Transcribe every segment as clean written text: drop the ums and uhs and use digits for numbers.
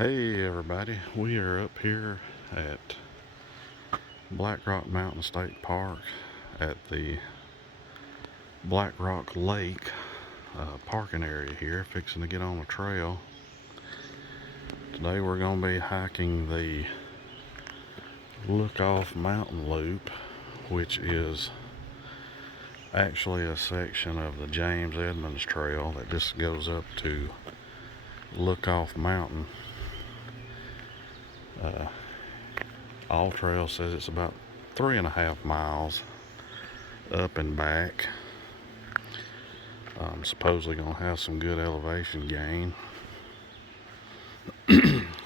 Hey everybody, we are up here at Black Rock Mountain State Park at the Black Rock Lake parking area here, fixing to get on the trail. Today we're going to be hiking the Lookoff mountain loop, which is actually a section of the Edmonds trail that just goes up to Lookoff Mountain. All Trail says it's about 3.5 miles up and back. Supposedly gonna have some good elevation gain.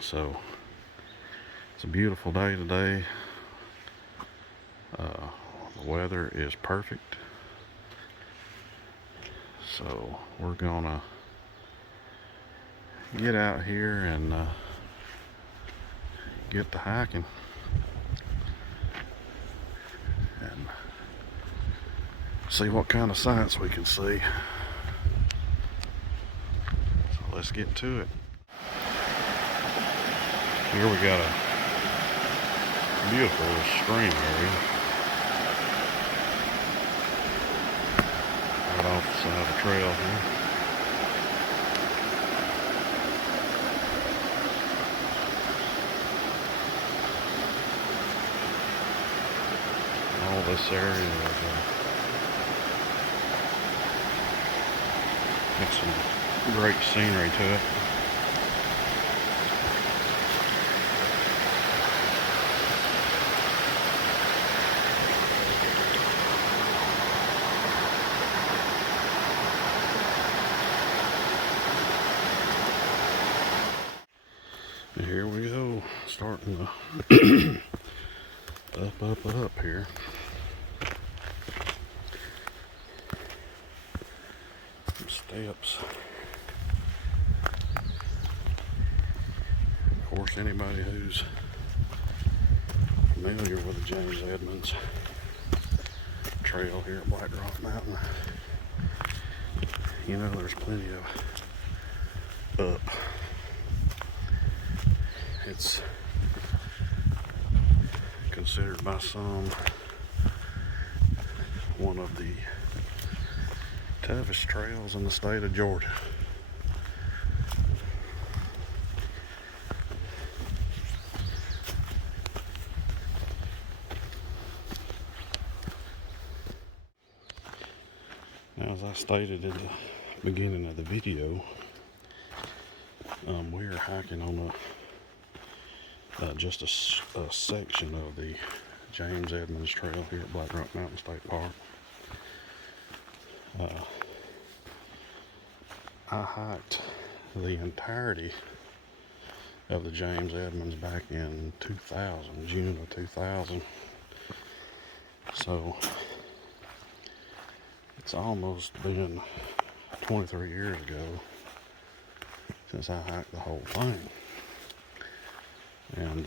So it's a beautiful day today. The weather is perfect. So we're gonna get out here and get to hiking and see what kind of sights we can see. So let's get to it. Here we got a beautiful little stream area right off the side of the trail here. All this area is got some great scenery to it. And here we go, starting to up here. Some steps. Of course, anybody who's familiar with the Edmonds trail here at Black Rock Mountain, you know there's plenty of up. It's considered by some one of the toughest trails in the state of Georgia. Now, as I stated in the beginning of the video, we are hiking on just a section of the Edmonds Trail here at Black Rock Mountain State Park. I hiked the entirety of the Edmonds back in 2000, June of 2000. So it's almost been 23 years ago since I hiked the whole thing. And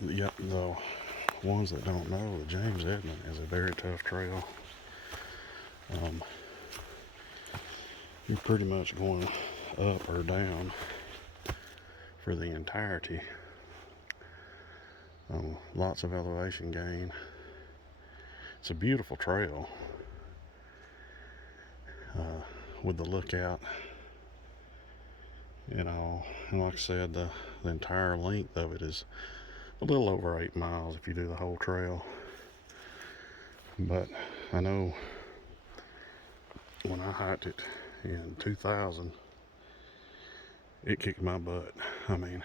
the ones that don't know, the Edmonds is a very tough trail. You're pretty much going up or down for the entirety. Lots of elevation gain. It's a beautiful trail with the lookout. You know, and like I said, the entire length of it is a little over 8 miles if you do the whole trail. But I know when I hiked it in 2000, it kicked my butt. I mean,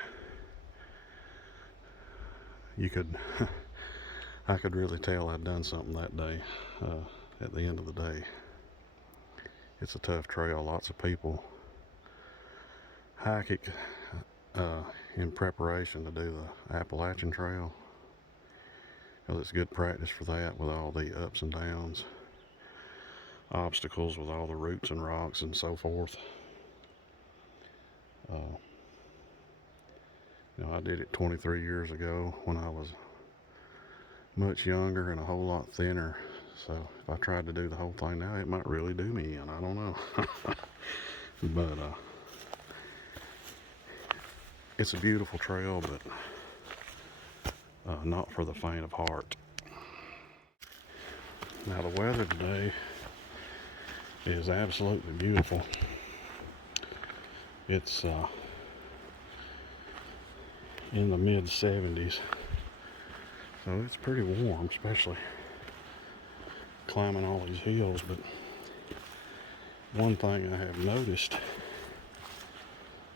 I could really tell I'd done something that day. At the end of the day, it's a tough trail. Lots of people hike it in preparation to do the Appalachian Trail, because it's good practice for that, with all the ups and downs, obstacles with all the roots and rocks and so forth. You know, I did it 23 years ago when I was much younger and a whole lot thinner. So if I tried to do the whole thing now, it might really do me in. I don't know. But It's a beautiful trail, but not for the faint of heart. Now the weather today is absolutely beautiful. It's in the mid 70s, so it's pretty warm, especially climbing all these hills. But one thing I have noticed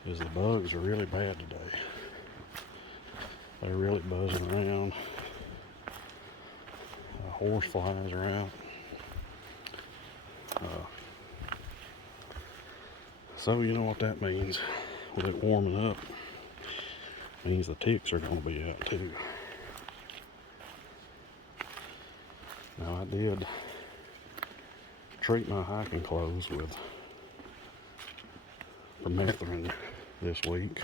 is the bugs are really bad today. They're really buzzing around. Horse flies are out. So you know what that means. With it warming up, means the ticks are going to be out too. Now I did treat my hiking clothes with permethrin this week.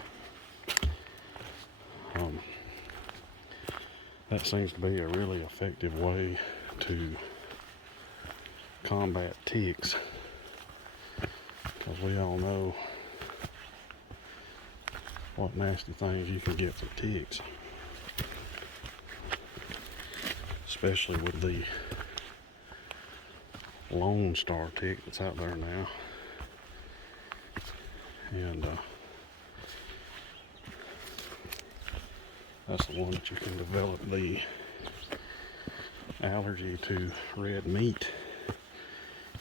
That seems to be a really effective way to combat ticks, because we all know what nasty things you can get from ticks, especially with the Lone Star tick that's out there now. And that's the one that you can develop the allergy to red meat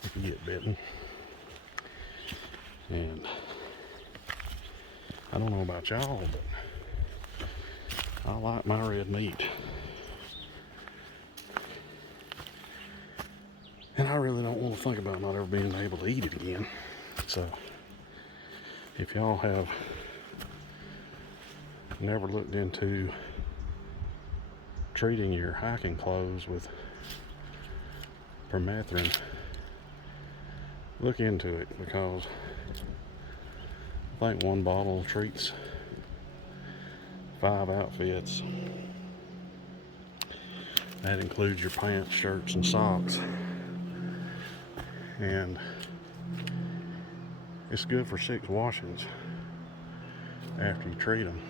if you get bitten. And I don't know about y'all, but I like my red meat. And I really don't want to think about not ever being able to eat it again. So if y'all have never looked into treating your hiking clothes with permethrin, look into it, because I think one bottle treats 5 outfits. That includes your pants, shirts, and socks. And it's good for 6 washings after you treat them.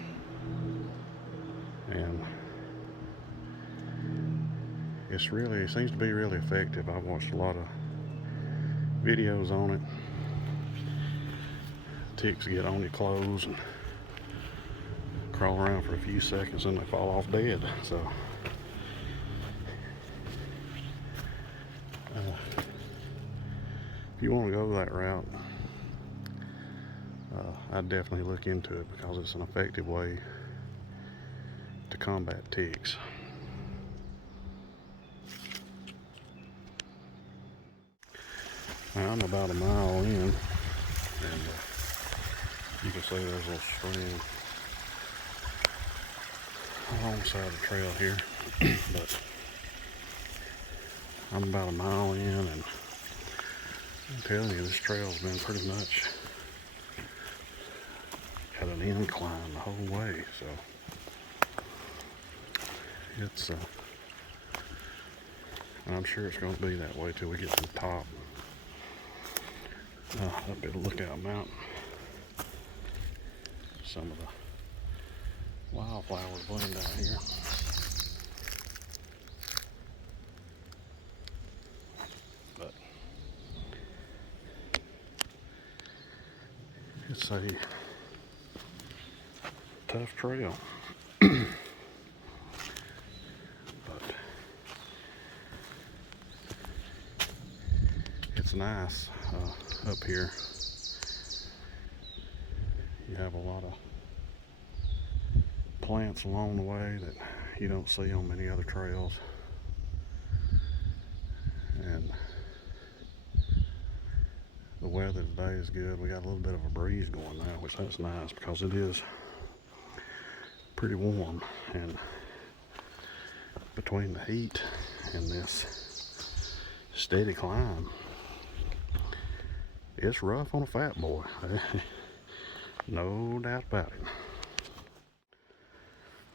And it seems to be really effective. I've watched a lot of videos on it. Ticks get on your clothes and crawl around for a few seconds and they fall off dead. So if you want to go that route, I'd definitely look into it, because it's an effective way to combat ticks. Now, I'm about a mile in, and you can see there's a little stream alongside the trail here. But I'm about a mile in, and I'm telling you, this trail's been pretty much at an incline the whole way. So it's and I'm sure it's going to be that way till we get to the top. Up at Lookoff Mountain, some of the wildflowers blooming down here. But it's a tough trail. But it's nice up here. You have a lot of plants along the way that you don't see on many other trails. And the weather today is good. We got a little bit of a breeze going now, which that's nice, because it is pretty warm. And between the heat and this steady climb, it's rough on a fat boy. No doubt about it.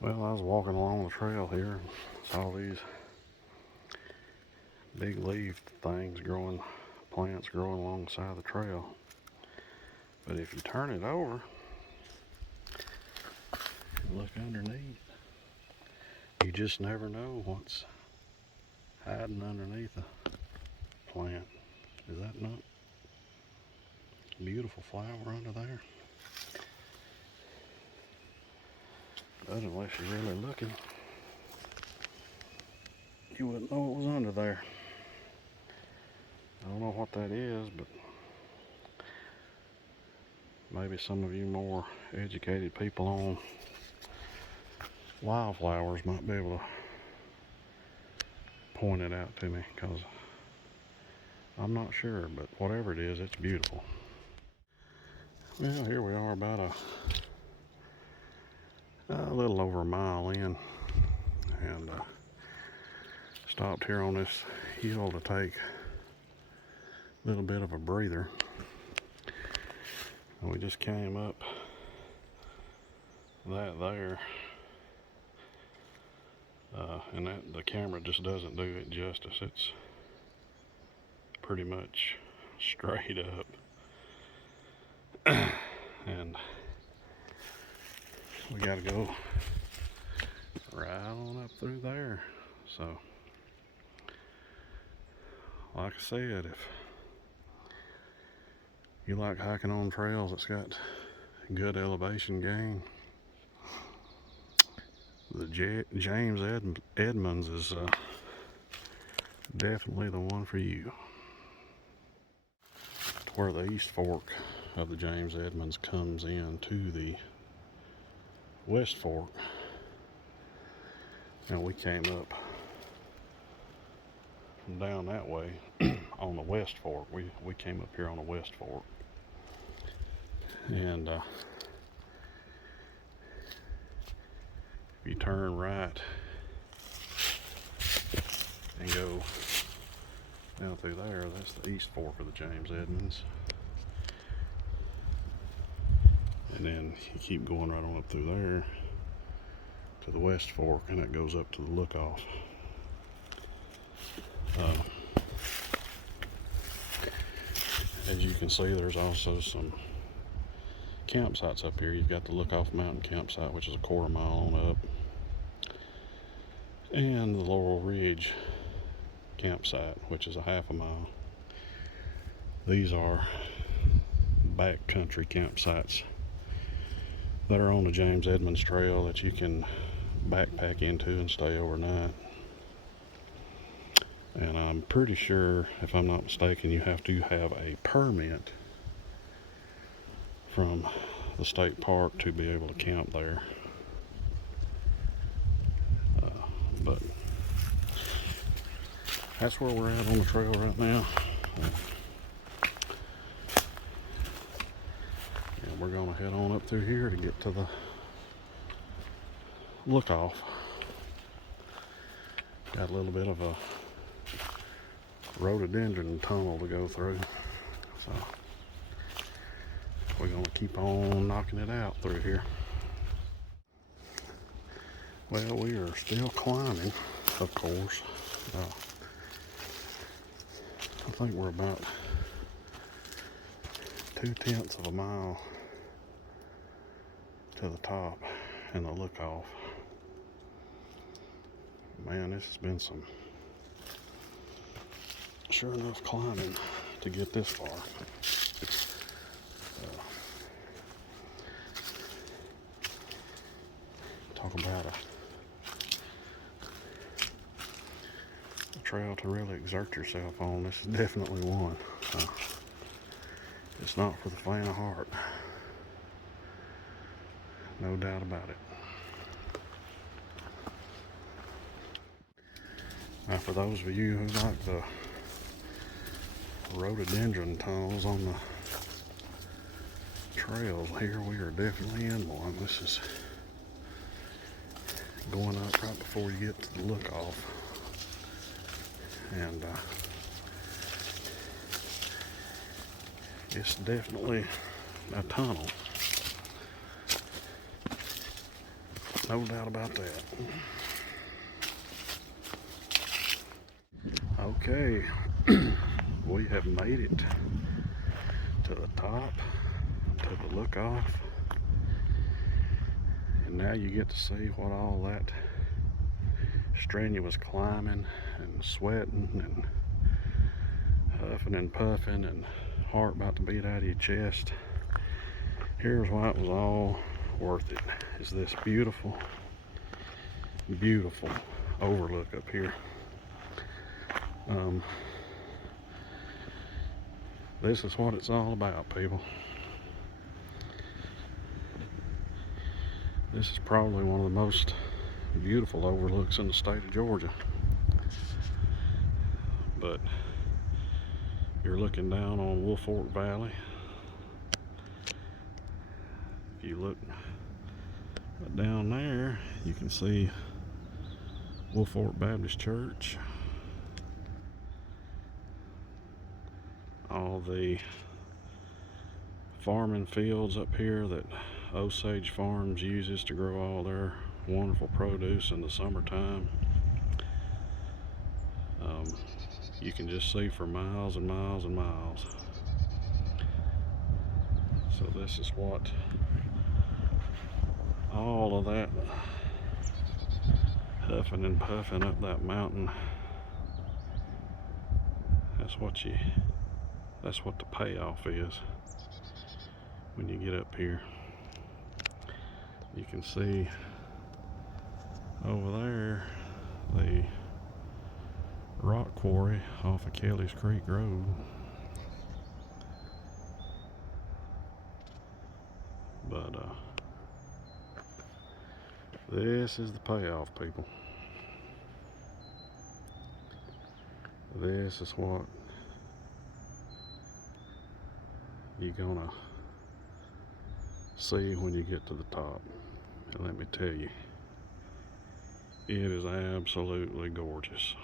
Well, I was walking along the trail here and saw these big leaf things growing, plants growing alongside the trail. But if you turn it over, Look underneath. You just never know what's hiding underneath a plant. Is that not a beautiful flower under there? But unless you're really looking, you wouldn't know it was under there. I don't know what that is, but maybe some of you more educated people on wildflowers might be able to point it out to me, because I'm not sure, but whatever it is, it's beautiful. Well, here we are about a little over a mile in, and stopped here on this hill to take a little bit of a breather. And we just came up that there, and that the camera just doesn't do it justice. It's pretty much straight up. And we got to go right on up through there. So, like I said, if you like hiking on trails that's got good elevation gain, the James Edmonds is definitely the one for you. Where the East Fork of the James Edmonds comes in to the West Fork, and we came up from down that way on the West Fork. We came up here on the West Fork, and if you turn right and go down through there, that's the East Fork of the James Edmonds. And then you keep going right on up through there to the West Fork, and it goes up to the Lookoff. As you can see, there's also some campsites up here. You've got the Lookoff Mountain campsite, which is a quarter-mile on up, and the Laurel Ridge campsite, which is a half-a-mile. These are backcountry campsites that are on the James Edmonds Trail that you can backpack into and stay overnight. And I'm pretty sure, if I'm not mistaken, you have to have a permit from the state park to be able to camp there. But that's where we're at on the trail right now. And we're gonna head on up through here to get to the Lookoff. Got a little bit of a rhododendron tunnel to go through, so we're gonna keep on knocking it out through here. Well, we are still climbing, of course. I think we're about 2/10 of a mile to the top in the Lookoff. Man, this has been some sure enough climbing to get this far. Talk about a trail to really exert yourself on. This is definitely one. It's not for the faint of heart. No doubt about it. Now, for those of you who like the rhododendron tunnels on the trails, here we are definitely in one. This is going up right before you get to the Lookoff. And it's definitely a tunnel. No doubt about that. Okay, we have made it to the top, to the Lookoff. And now you get to see what all that strenuous climbing and sweating and huffing and puffing and heart about to beat out of your chest. Here's why it was all worth it. Is this beautiful, beautiful overlook up here. This is what it's all about, people. This is probably one of the most beautiful overlooks in the state of Georgia. But you're looking down on Wolf Fork Valley. If you look down there, you can see Wolf Fork Baptist Church. All the farming fields up here that Osage Farms uses to grow all their wonderful produce in the summertime. You can just see for miles and miles and miles. So this is what all of that huffing and puffing up that mountain, that's what the payoff is when you get up here. You can see over there the rock quarry off of Kelly's Creek Road. But this is the payoff, people. This is what you're gonna see when you get to the top. And let me tell you, it is absolutely gorgeous.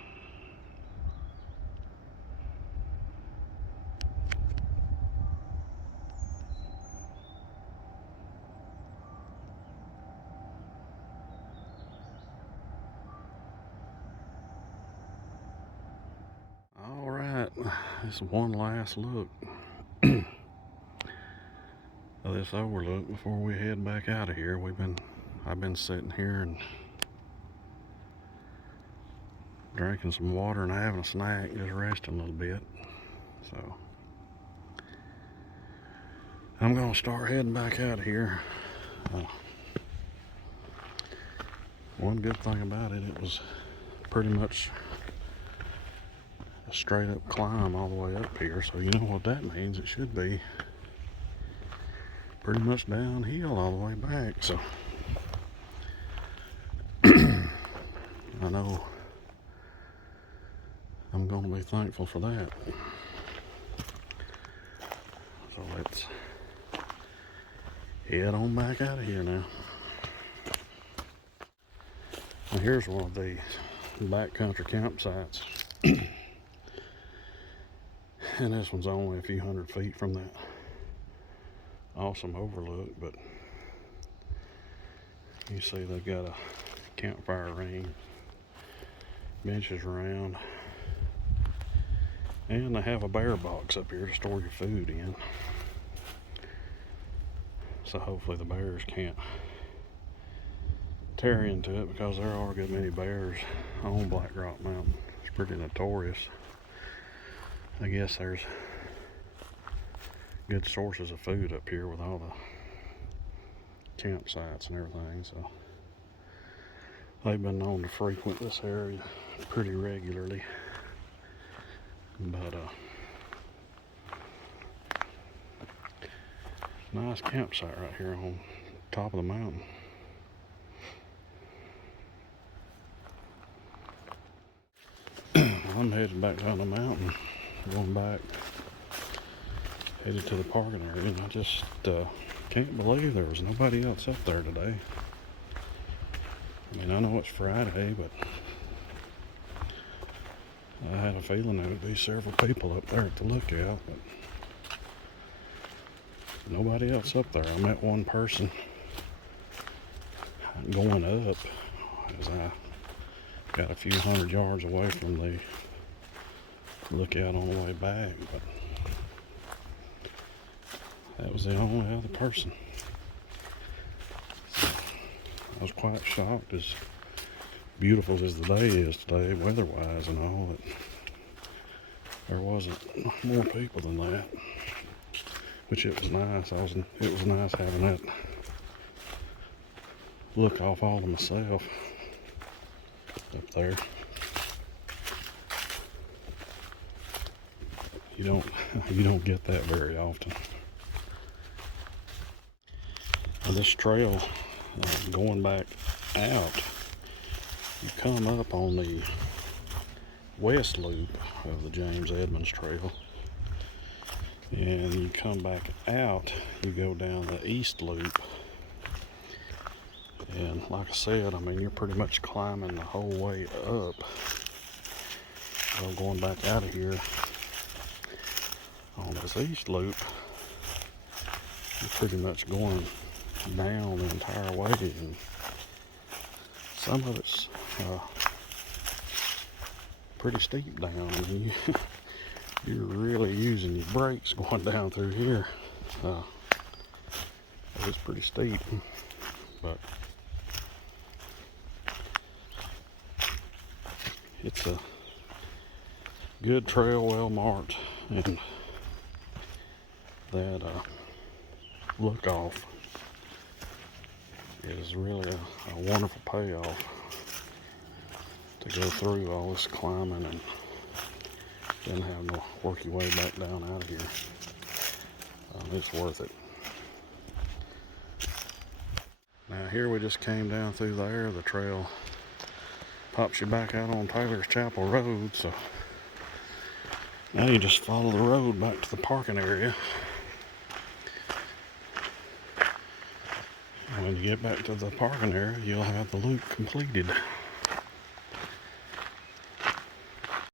All right, this is one last look of this overlook before we head back out of here. I've been sitting here and drinking some water and having a snack, just resting a little bit. So I'm gonna start heading back out of here. One good thing about it, it was pretty much a straight up climb all the way up here, so you know what that means. It should be pretty much downhill all the way back. So I know I'm gonna be thankful for that. So let's head on back out of here now. Now here's one of the backcountry campsites. And this one's only a few hundred feet from that awesome overlook, but you see they've got a campfire ring, benches around, and they have a bear box up here to store your food in. So hopefully the bears can't tear into it, because there are a good many bears on Black Rock Mountain. It's pretty notorious. I guess there's good sources of food up here with all the campsites and everything, so they've been known to frequent this area pretty regularly. But nice campsite right here on top of the mountain. I'm headed back down the mountain, going back, headed to the parking area, and I just can't believe there was nobody else up there today. I mean, I know it's Friday, but I had a feeling there would be several people up there at the lookout, but nobody else up there. I met one person going up as I got a few hundred yards away from the lookout on the way back, but that was the only other person. So I was quite shocked, as beautiful as the day is today, weather-wise and all, that there wasn't more people than that. Which it was nice. It was nice having that Lookoff all to myself up there. You don't get that very often. Now this trail going back out, you come up on the west loop of the James Edmonds Trail, and you come back out, you go down the east loop, and like I said, I mean, you're pretty much climbing the whole way up. Well, going back out of here on this east loop, you're pretty much going down the entire way, and some of it's pretty steep down. I mean, you're really using your brakes going down through here. It's pretty steep, but it's a good trail, well marked, and that Lookoff is really a wonderful payoff to go through all this climbing and then having to work your way back down out of here. It's worth it. Now here we just came down through there. The trail pops you back out on Taylor's Chapel Road, so now you just follow the road back to the parking area. And when you get back to the parking area, you'll have the loop completed.